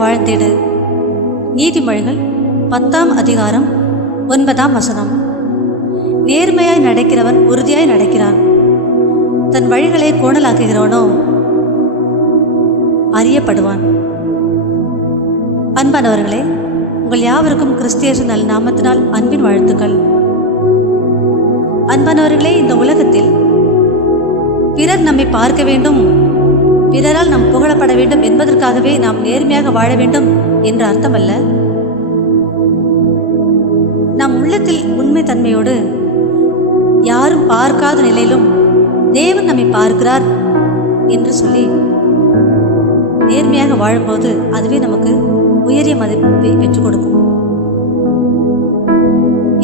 வாழ்ந்திடு. நீதிமொழிகள் 10ஆம் அதிகாரம் 9ஆம் வசனம். நேர்மையாய் நடக்கிறவன் உறுதியாய் நடக்கிறான், தன் வழிகளை கோணலாக்குகிறவனோ அறியப்படுவான். அன்பானவர்களே, உங்கள் யாவருக்கும் கிறிஸ்தியேசு நல் நாமத்தினால் அன்பின் வாழ்த்துக்கள். அன்பானவர்களே, இந்த உலகத்தில் பிறர் நம்மை பார்க்க வேண்டும், பிறரால் நாம் புகழப்பட வேண்டும் என்பதற்காகவே நாம் நேர்மையாக வாழ வேண்டும் என்ற அர்த்தமல்ல. நம் உள்ளத்தில் உண்மை தன்மையோடு யாரும் பார்க்காத நிலையிலும் தேவன் நம்மை பார்க்கிறார் என்று சொல்லி நேர்மையாக வாழும்போது அதுவே நமக்கு உயரிய மதிப்பை பெற்றுக் கொடுக்கும்.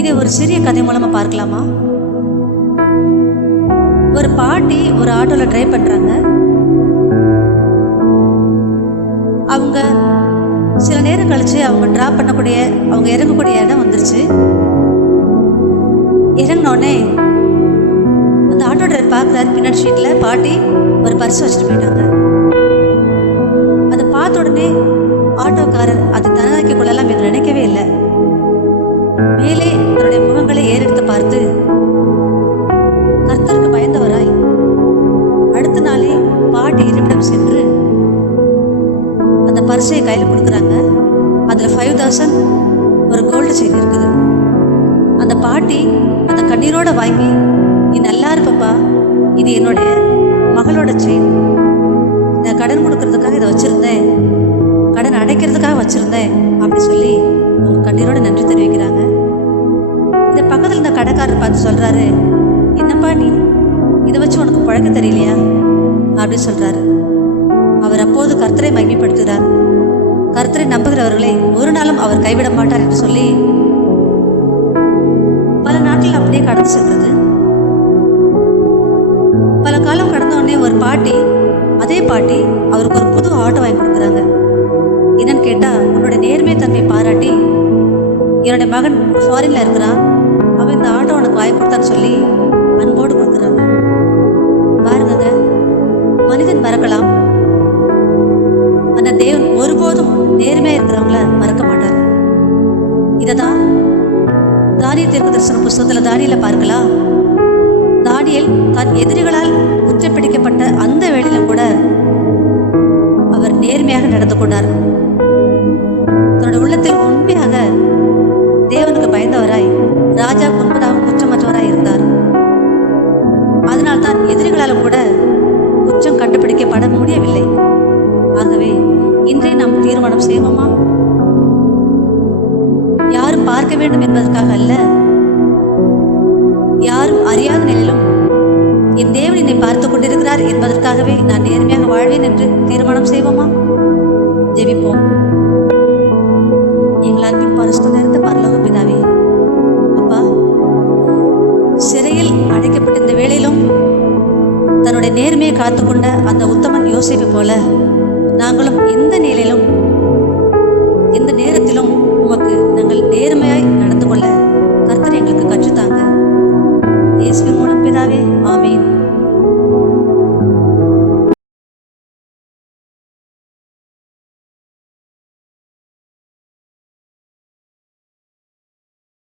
இதை ஒரு சிறிய கதை மூலமா பார்க்கலாமா? ஒரு பாட்டி ஒரு ஆட்டோல டிரைவ் பண்றாங்க. அவங்க சில நேரம் கழிச்சு அவங்க டிராப் பண்ணக்கூடிய அவங்க இறங்கக்கூடிய இடம் வந்துருச்சு. இறங்கினோடனே அந்த ஆட்டோ டிரைவர் பார்க்குறாரு, பின்னாடி ஷீட்ல பாட்டி ஒரு பர்ஸ் வச்சுட்டு போயிட்டாங்க. அதை பார்த்த உடனே ஆட்டோக்காரர் அதை தனதாக்கி கொள்ளலாம் என்று நினைக்கவே இல்லை. மேலே தன்னுடைய முகங்களை ஏறெடுத்து பார்த்து கர்த்தருக்கு பயந்தவராய் அடுத்த நாளே பாட்டி இருப்பிடம் சென்று அந்த பர்ஸை கையில் கொடுக்குறாங்க. அதில் 5000 ஒரு கோல்டு செயின் இருக்குது. அந்த பாட்டி அந்த கண்ணீரோட வாங்கி, நீ நல்லா இருப்பப்பா, இது என்னுடைய மகளோட செயின், நான் கடன் கொடுக்கறதுக்காக இதை வச்சுருந்தேன், கடன் அடைக்கிறதுக்காக வச்சுருந்தேன் அப்படி சொல்லி அவங்க கண்ணீரோட நன்றி தெரிவிக்கிறாங்க. இந்த பக்கத்தில் இந்த கடைக்காரர் பார்த்து சொல்கிறாரு, என்னப்பா நீ இதை வச்சு உனக்கு பழக்க தெரியலையா அப்படின்னு சொல்கிறாரு. அவர் அப்போது கர்த்தரை மகிமைப்படுத்துகிறார். கர்த்தரை நம்புகிறவர்களை ஒரு நாளும் அவர் கைவிட மாட்டார் என்று சொல்லி பல நாட்கள் அப்படியே கடந்து சென்றது. பல காலம் கடந்த உடனே ஒரு பாட்டி, அதே பாட்டி அவருக்கு ஒரு புது ஆட்டோ வாங்கி கொடுக்குறாங்க. என்னன்னு கேட்டால், அவனுடைய நேர்மை தன்மை பாராட்டி, என்னுடைய மகன் ஃபாரின்ல இருக்கிறான், அவன் இந்த ஆட்டோ உனக்கு வாங்கி கொடுத்தான்னு சொல்லி அன்போடு கொடுக்குறாங்க. பாருங்க, மனிதன் மறக்கலாம், ஆனால் தேவன் ஒருபோதும் நேர்மையாக இருக்கிறவங்கள மறக்க மாட்டார். இதை தான் தானியேல் தீர்க்கதரிசன புஸ்தகத்தில் தானியேலை பார்க்கலாம். தானியேல் தன் எதிரிகளால் குற்றப்பிடிக்கப்பட்ட அந்த வேளையில கூட அவர் நேர்மையாக நடந்து கொண்டார். தன்னுடைய உள்ளத்தில் உண்மையாக தேவனுக்கு பயந்தவராய், ராஜா முன்பதாகவும் குற்றமற்றவராய் இருந்தார். அதனால் தான் எதிரிகளாலும் கூட குற்றம் கண்டுபிடிக்கப்பட முடியவில்லை. ஆகவே இன்றைய நாம் தீர்மானம் செய்வோமா? யாரும் பார்க்க வேண்டும் என்பதற்காக அல்ல, யாரும் அறியாத நிலையிலும் என் தேவன் என்னை பார்த்து கொண்டிருக்கிறார் என்பதற்காகவே நான் நேர்மையாக வாழ்வேன் என்று தீர்மானம் செய்வோமா? ஜெபிப்போம். எங்கள் அன்பின் பரிசுத்த நிறைந்த பரலோக பிதாவே, அப்பா, சிறையில் அடைக்கப்பட்ட இந்த வேளையிலும் தன்னுடைய நேர்மையை காத்துக்கொண்ட அந்த உத்தமன் யோசேப்பை போல நாங்களும் எந்த நிலையிலும் எந்த நேரத்திலும்